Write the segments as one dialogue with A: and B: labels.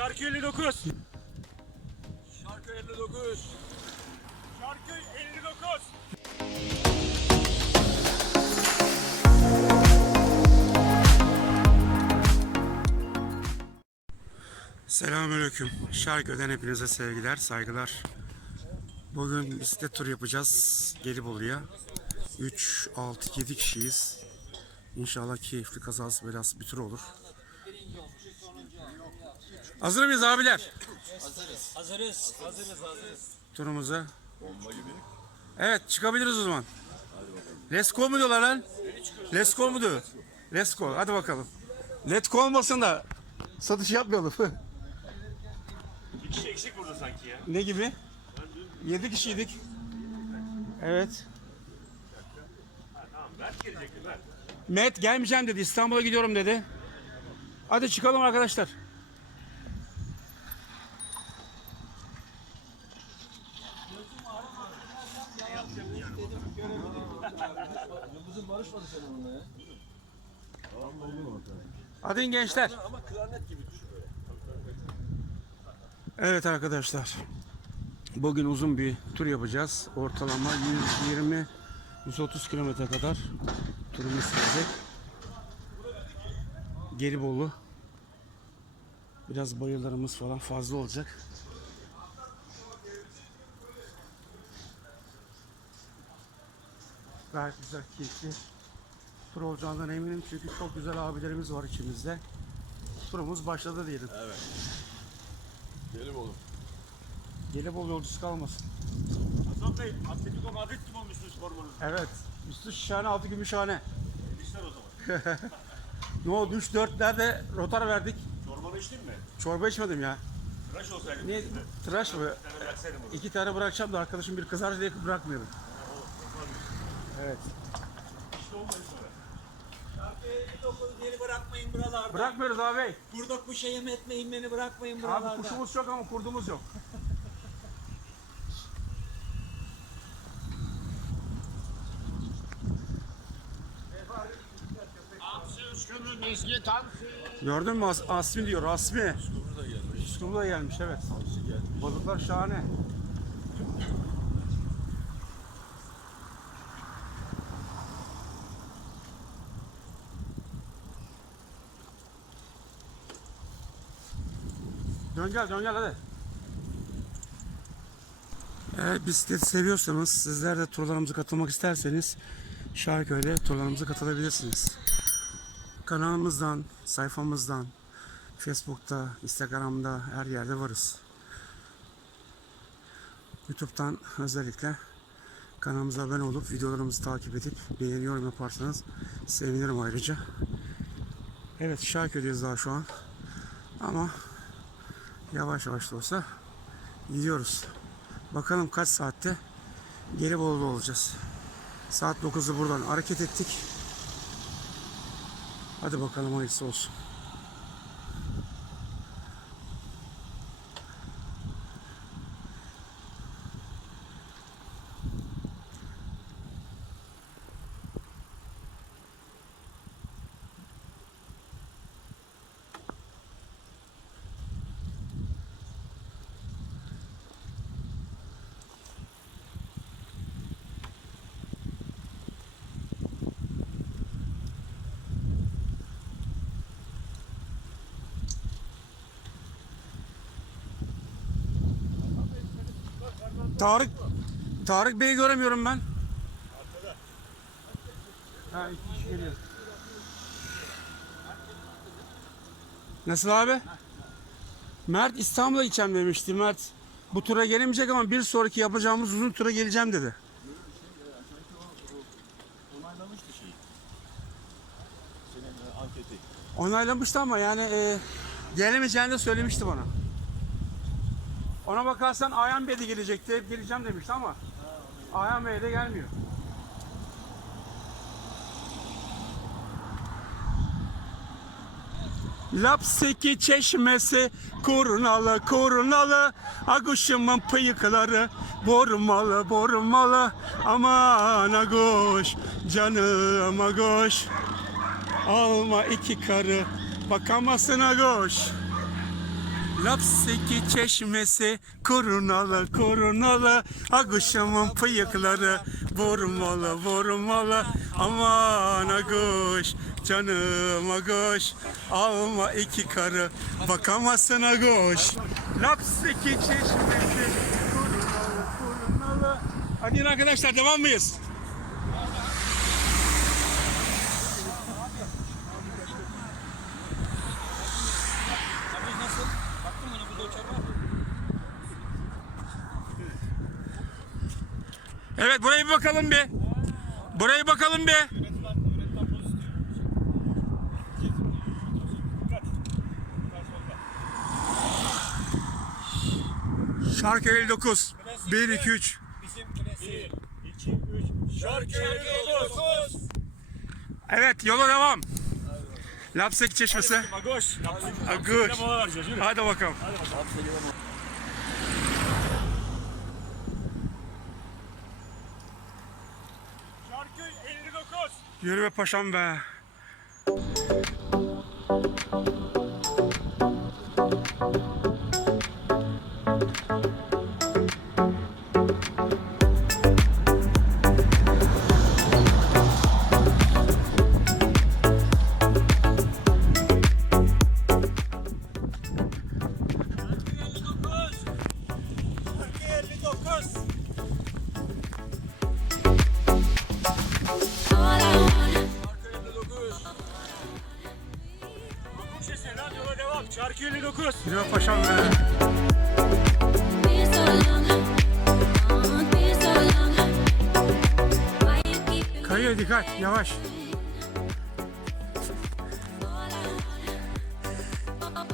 A: Şarkı 59. Şarkı 59. Şarkı 59.
B: Selamünaleyküm. Şarköy'den hepinize sevgiler, saygılar. Bugün bisiklet tur yapacağız Gelibolu'ya. 3, 6, 7 kişiyiz. İnşallah keyifli kazası belası bir tur olur. Hazır mıyız abiler?
A: Hazırız. Hazırız. Hazırız.
B: Turumuza. Evet çıkabiliriz o zaman. Let's go mu diyorlar lan? Let's go mu diyor? Let's go. Hadi bakalım. Let's go olmasın da satış yapmayalım.
A: Bir kişi eksik burada sanki ya.
B: Ne gibi? 7 kişiydik. Evet.
A: Tamam Mert gelecekti Mert.
B: Met gelmeyeceğim dedi. İstanbul'a gidiyorum dedi. Hadi çıkalım arkadaşlar. Hadi gençler.
A: Ama klarnet gibi düşün böyle.
B: Evet arkadaşlar. Bugün uzun bir tur yapacağız. Ortalama 120 130 kilometre kadar turumuz sürecek. Gelibolu. Biraz bayırlarımız falan fazla olacak. Gayet güzel, keyifli tur olacağından eminim çünkü çok güzel abilerimiz var içimizde. Turumuz başladı diyelim.
C: Gelin oğlum.
B: Gelibolu yolcusu kalmasın.
A: Hasan Bey Atletico Madrid gibi olmuşsunuz formanız.
B: Evet. Üstü şişhane altı gümüşhane.
A: İşler o zaman.
B: Ne oldu? 3 4'lerde rotar verdik.
A: Çorbanı içtin mi?
B: Çorba içmedim ya.
A: Tıraş olsaydın.
B: Ne? Tıraş mı?
A: Bir tane.
B: İki tane bırakacağım da arkadaşım bir kızar diye bırakmıyorum. Evet.
D: Beni bırakmayın buralarda.
B: Bırakmıyoruz abi.
D: Burada kuşa yem etmeyin beni bırakmayın
B: Abi
D: buralarda.
B: kuşumuz çok ama kurdumuz yok. Gördün mü As Asmi diyor Asmi.
C: Kumru da gelmiş.
B: Üsküp'ü da gelmiş evet. Balıklar şahane. Dön gel dön gel hadi. Eğer bisikleti seviyorsanız sizler de turlarımıza katılmak isterseniz Şarköy'de turlarımıza katılabilirsiniz. Kanalımızdan, sayfamızdan, Facebook'ta, Instagram'da her yerde varız. YouTube'dan özellikle kanalımıza abone olup videolarımızı takip edip beğeni yorum yaparsanız sevinirim ayrıca. Evet Şarköy'deyiz daha şu an. Ama yavaş yavaş da olsa gidiyoruz. Bakalım kaç saatte Gelibolu'da olacağız. Saat 9'da buradan hareket ettik. Hadi bakalım hayırlısı olsun. Tarık Tarık Bey'i göremiyorum ben. Ha iki kişi geliyor. Nasıl abi? Mert İstanbul'a gideceğim demişti Mert. Bu tura gelemeyecek ama bir sonraki yapacağımız uzun tura geleceğim dedi.
C: Onaylamıştı şeyi. Senin e, anketi.
B: Onaylamıştı ama yani e, gelemeyeceğini de söylemişti bana. Ona bakarsan Ayhan Bey de gelecekti. Hep geleceğim demişti ama Ayhan Bey de gelmiyor. Lapseki çeşmesi kurnalı kurnalı Aguşumun pıyıkları Bormalı bormalı Aman aguş canım aguş Alma iki karı Bakamasın aguş Lapseki çeşmesi kurunalı kurunalı. Aguşamın pıyıkları vurmalı vurmalı. Aman aguş canım aguş Alma iki karı bakamazsın aguş Lapseki çeşmesi kurunalı kurunalı. Hadi arkadaşlar devam mıyız?
D: Abi nasıl? Baktın mı ona burada uçak var.
B: Evet burayı bir bakalım bir. Burayı bakalım bir. Şarkı 59. 1 2 3.
D: Bizim klasik.
A: 2, 3. Şarkı 59.
B: Evet yola devam. Lapseki çeşmesi.
A: Magoş.
B: Aguş.
A: Mola vereceğiz. Yürü.
B: Hadi bakalım. Yürü be paşam be. Dikkat yavaş.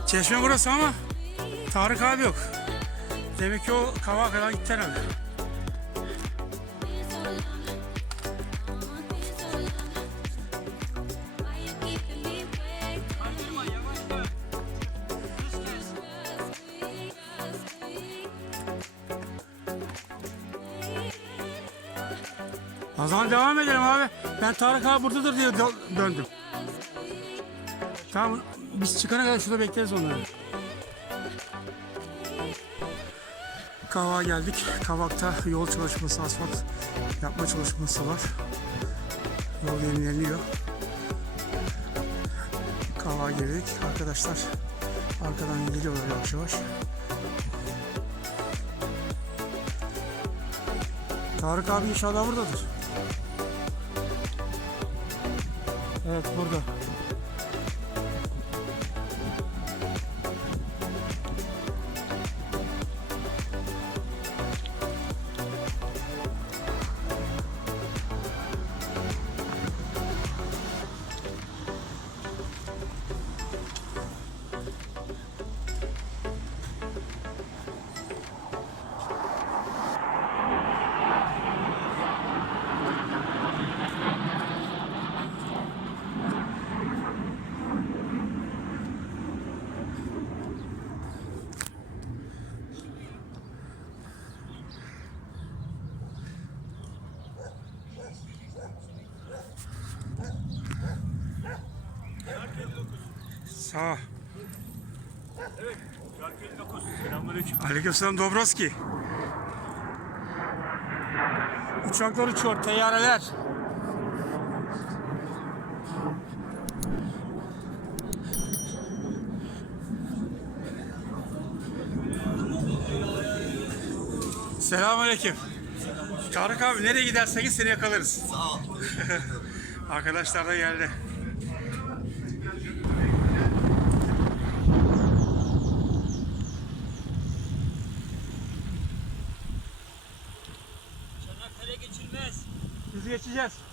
B: Çeşme burası ama Tarık abi yok. Demek ki o kava kadar gitti herhalde. O zaman devam edelim abi. Ben Tarık abi buradadır diye dö- döndüm. Tamam biz çıkana kadar şurada bekleriz onları. Kavak'a geldik. Kavak'ta yol çalışması, asfalt yapma çalışması var. Yol yenileniyor. Kavak'a girdik. Arkadaşlar arkadan geliyorlar yavaş yavaş. Tarık abi inşallah buradadır. Evet burada. Sağ ol.
A: Şarkı 59. Selamünaleyküm.
B: Aleykümselam Dobroski. Uçaklar uçuyor, teyyareler. Selamünaleyküm. Tarık abi nereye giderseniz seni yakalarız. Sağ ol. Arkadaşlar da geldi. Biz geçeceğiz.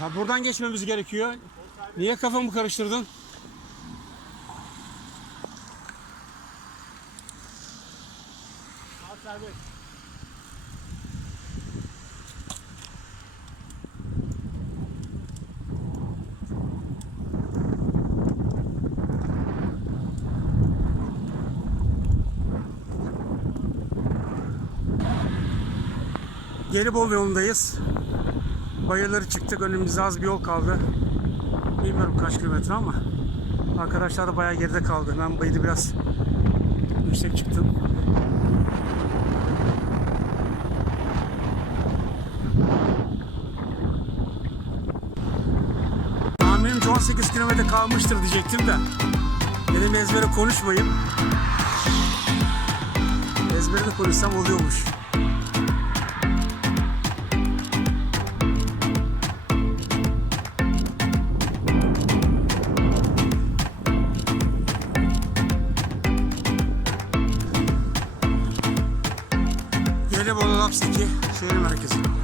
B: Ha, buradan geçmemiz gerekiyor. Niye kafamı karıştırdın? Gelibolu yolundayız. Bayırları çıktık. Önümüzde az bir yol kaldı. Bilmiyorum kaç kilometre ama arkadaşlar da bayağı geride kaldı. Ben bayırı biraz yüksek çıktım. Tahminimce 18 kilometre kalmıştır diyecektim de. Dedim ezbere konuşmayayım. Ezbere de konuşsam oluyormuş. Lapseki şehir merkezi.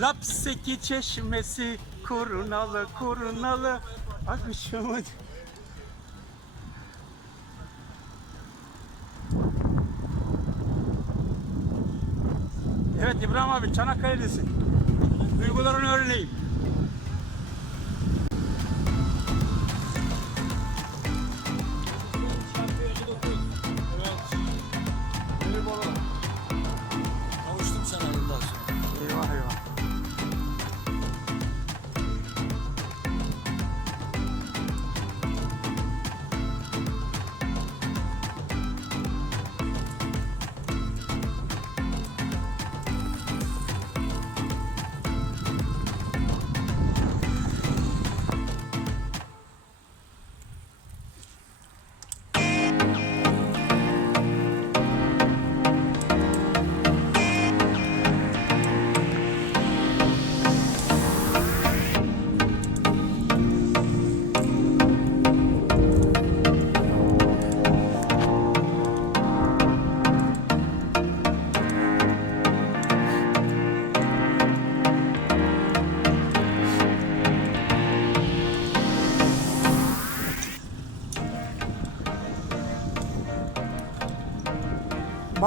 B: Lapseki çeşmesi kurunalı kurunalı akışımı. Evet İbrahim abi Çanakkale'desin. Duygularını öğreneyim.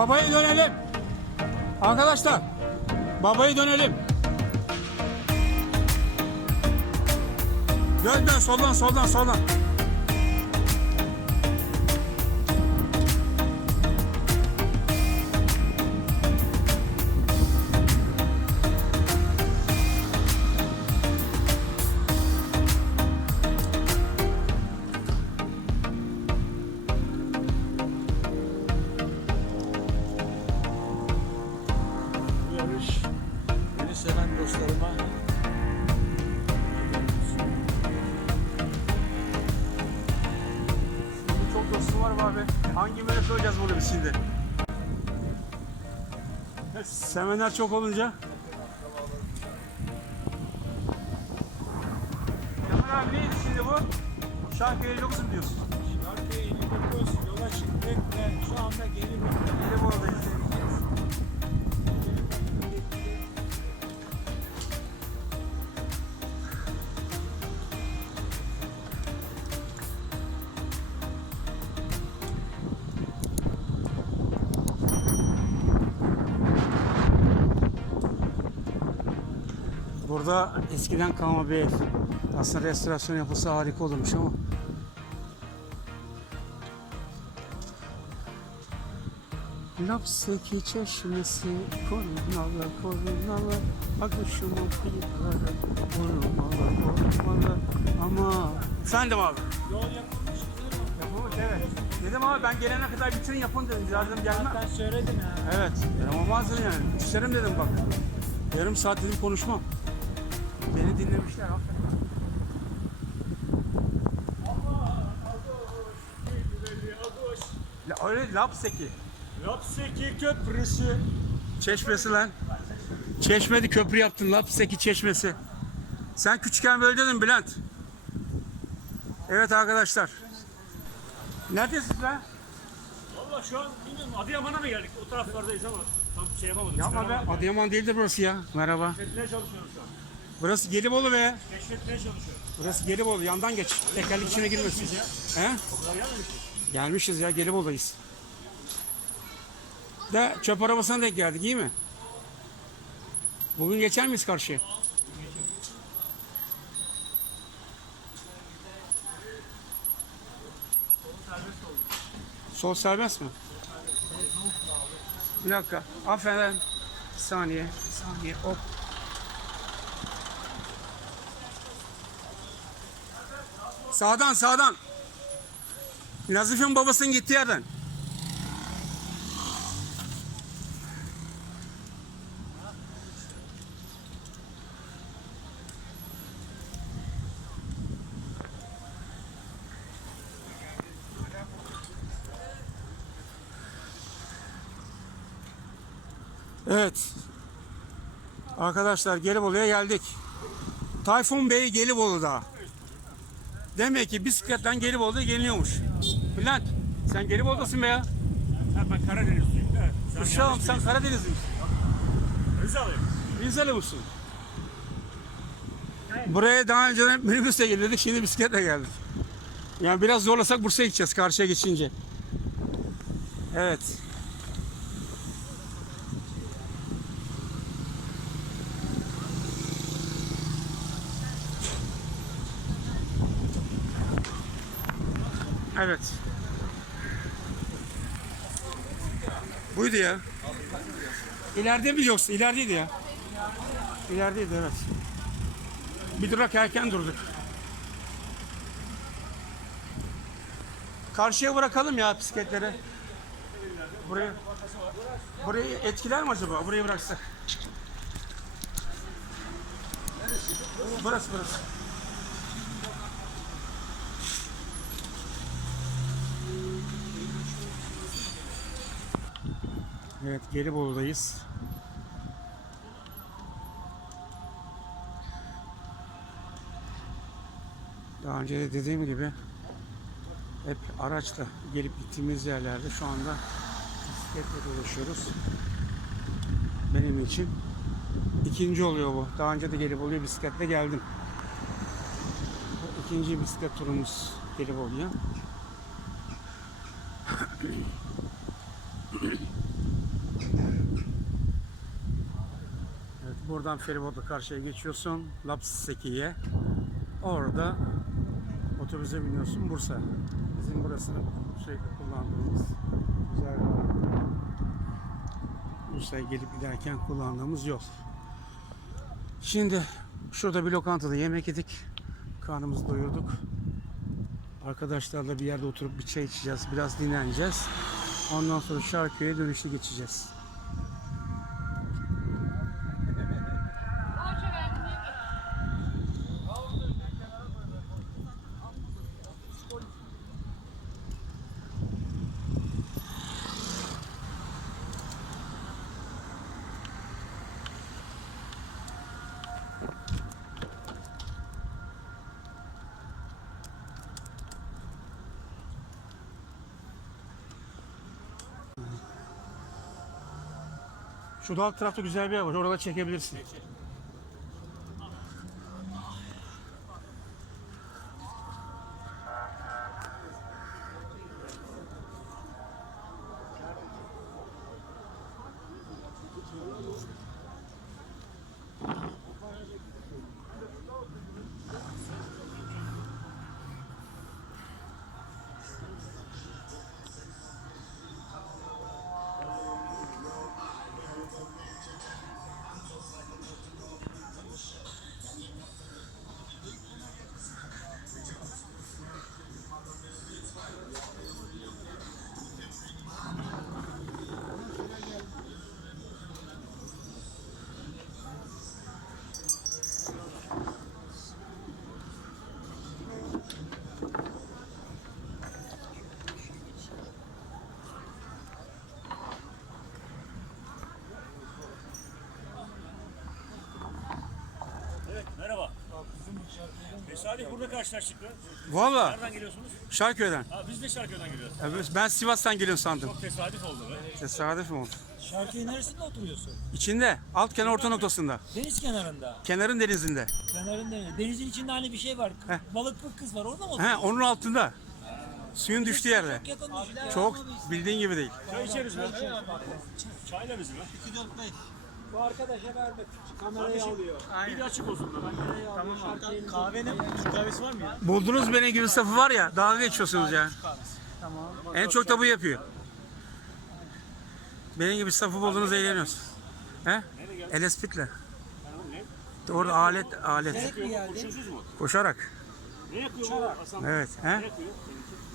B: Babaya dönelim. Arkadaşlar, babaya dönelim. Dön dön soldan soldan soldan. Sevenler çok olunca. Kemal abi neydi şimdi bu? Şarkı 59 mu diyorsun?
D: Şarkı 59 yola çıktık ve şu anda geri
B: Gelip oradayız. Burada eskiden kalma bir ev. Aslında restorasyon yapılsa harika olurmuş ama. Lapseki çeşmesi korumalı korumalı. Akışımın kıyıları korumalı korumalı. Ama Efendim abi?
D: Yol yapılmış.
B: Yapılmış evet. Dedim abi ben gelene kadar bitirin yapın dedim. Birazdan gelmem.
D: Zaten söyledin ha.
B: Evet dedim yani. İsterim dedim bak. Yarım saat dedim konuşmam Beni dinlemişler aferin La- Öyle Lapseki
D: Lapseki Köprüsü.
B: Çeşmesi lan. Çeşmedi köprü yaptın Lapseki çeşmesi. Sen küçükken böyle dedin Bülent. Evet arkadaşlar. Neredesiniz lan?
A: Valla şu an bilmiyorum Adıyaman'a mı geldik? O taraflardayız ama tam şey yapamadım.
B: Yapma be. Adıyaman değildir burası ya. Merhaba.
A: Keşfetmeye çalışıyorum şu an.
B: Burası Gelibolu be.
A: Keşfetmeye çalışıyorum.
B: Burası Gelibolu. Yandan geç. Tekerlik içine girmesin. He?
A: Buraya gelmemiştik.
B: Gelmişiz ya Gelibolu'dayız. De çöp arabasına denk geldik iyi mi? Bugün geçer miyiz karşıya? Sol serbest mi? Bir dakika. Bir saniye. Saniye. Hop. Sağdan sağdan. Nazif'in babasının gittiği yerden. Evet. Arkadaşlar Gelibolu'ya geldik. Tayfun Bey Gelibolu'da. Demek ki bisikletten Gelibolu'da geliniyormuş. Bülent sen Gelibolu'dasın be ya.
A: Ha, ben Karadenizliyim. Evet. Sen
B: Uşağım sen Karadenizli misin?
A: biliyorsun. Rızalıyım.
B: Rize'li misin? Buraya daha önceden minibüsle gelirdik, şimdi bisikletle geldik. Yani biraz zorlasak Bursa'ya gideceğiz karşıya geçince. Evet. Evet. Buydu ya. İleride mi yoksa? İlerideydi ya. İlerideydi evet. Bir durak erken durduk. Karşıya bırakalım ya bisikletleri. Buraya. Burayı etkiler mi acaba? Burayı bıraksak. Burası burası. Evet Gelibolu'dayız. Daha önce de dediğim gibi hep araçla gelip gittiğimiz yerlerde şu anda bisikletle dolaşıyoruz. Benim için ikinci oluyor bu. Daha önce de gelip oluyor bisikletle geldim. Bu ikinci bisiklet turumuz gelip oluyor. Evet, buradan feribotla karşıya geçiyorsun. Lapseki'ye. Orada otobüse biniyorsun Bursa. Bizim burasını sürekli kullandığımız güzel Bursa'ya gelip giderken kullandığımız yol. Şimdi şurada bir lokantada yemek yedik. Karnımızı doyurduk. Arkadaşlarla bir yerde oturup bir çay içeceğiz. Biraz dinleneceğiz. Ondan sonra Şarköy'e dönüşlü geçeceğiz. Şu alt tarafta güzel bir yer var. Orada çekebilirsin.
A: Tesadüf burada karşılaştık lan.
B: Valla
A: Nereden geliyorsunuz?
B: Şarköy'den.
A: Ha biz de Şarköy'den geliyoruz.
B: Evet, ben Sivas'tan geliyorum sandım.
A: Çok tesadüf oldu be.
B: Tesadüf mü oldu?
D: Şarköy'ün neresinde oturuyorsun?
B: İçinde, alt kenar orta noktasında.
D: Deniz kenarında.
B: Kenarın denizinde.
D: Kenarın deniz. Denizin içinde hani bir şey var.
B: Heh.
D: Balıklı kız var. Orada mı
B: He,
D: oturuyorsun?
B: onun altında. Suyun düştüğü yerde.
D: Çok.
B: Çok bildiğin gibi değil.
A: Çay içeriz be. Çayla bizim be.
D: Bu arkadaşa vermek. Kamerayı alıyor.
A: Bir de açık olsun da.
C: Kahvenin Türk kahvesi var mı ya?
B: Buldunuz beni gibi safı var ya, dalga geçiyorsunuz ya. En çok da bu yapıyor. Benim gibi safı buldunuz eğleniyoruz. He? Elespitle. Orada alet, alet. Koşarak.
A: Ne yakıyor bu Hasan?
B: Evet. He?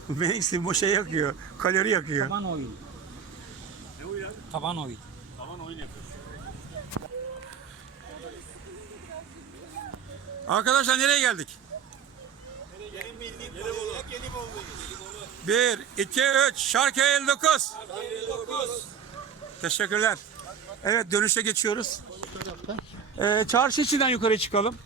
B: Benimkisi bu şey yakıyor. Kalori yakıyor.
D: Taban oyun.
A: Ne uyuyor?
D: Taban oyun.
A: Tavan oyun yapıyor.
B: Arkadaşlar nereye geldik? Bir, iki, üç. Şarkı 59. Teşekkürler. Evet dönüşe geçiyoruz. Ee, çarşı içinden yukarı çıkalım.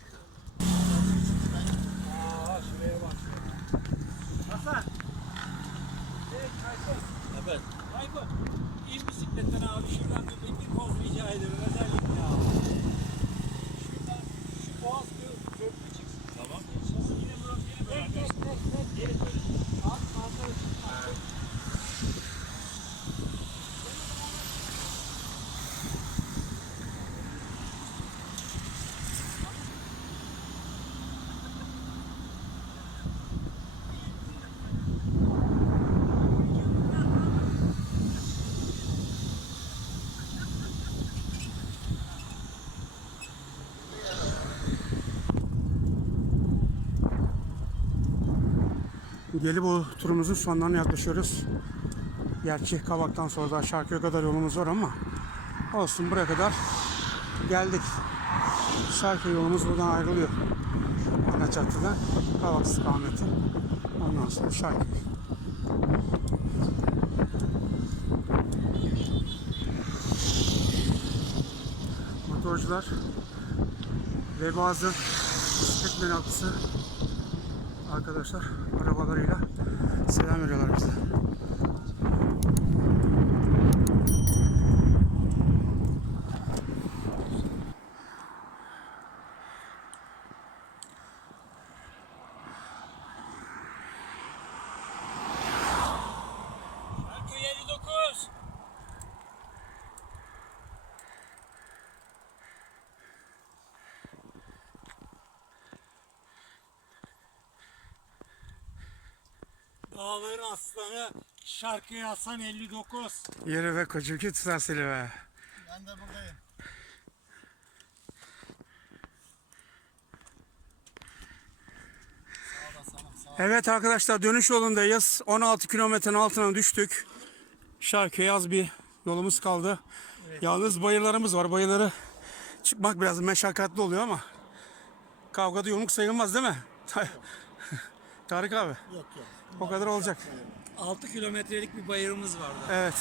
D: Evet. Aykut. İn bisikletten abi şuradan bir, poz rica ederim. Özellikle abi. Şuradan şu boğaz bir köprü çıksın. Tamam. Yine burası yine böyle. Tek tek tek tek. Geri dön. Abi manzara çıksın.
B: Gelibolu turumuzun sonlarına yaklaşıyoruz. Gerçi Kavak'tan sonra da Şarkıya kadar yolumuz var ama olsun buraya kadar geldik. Şarköy yolumuz buradan ayrılıyor. Ana caddeden Kavak istikameti. Ondan sonra Şarköy. Motorcular ve bazı bisiklet meraklısı arkadaşlar arabalarıyla selam veriyorlar bize.
D: Şarköy Hasan 59.
B: Yeri ve koçuki tutasıyla be.
C: Ben de buradayım.
B: Evet arkadaşlar dönüş yolundayız. 16 kilometrenin altına düştük. Şarkıya az bir yolumuz kaldı. Yalnız bayırlarımız var. Bayırları çıkmak biraz meşakkatli oluyor ama kavgada yumruk sayılmaz değil mi? Tarık abi.
D: Yok yok.
B: O kadar olacak.
D: 6 kilometrelik bir bayırımız vardı.
B: Evet.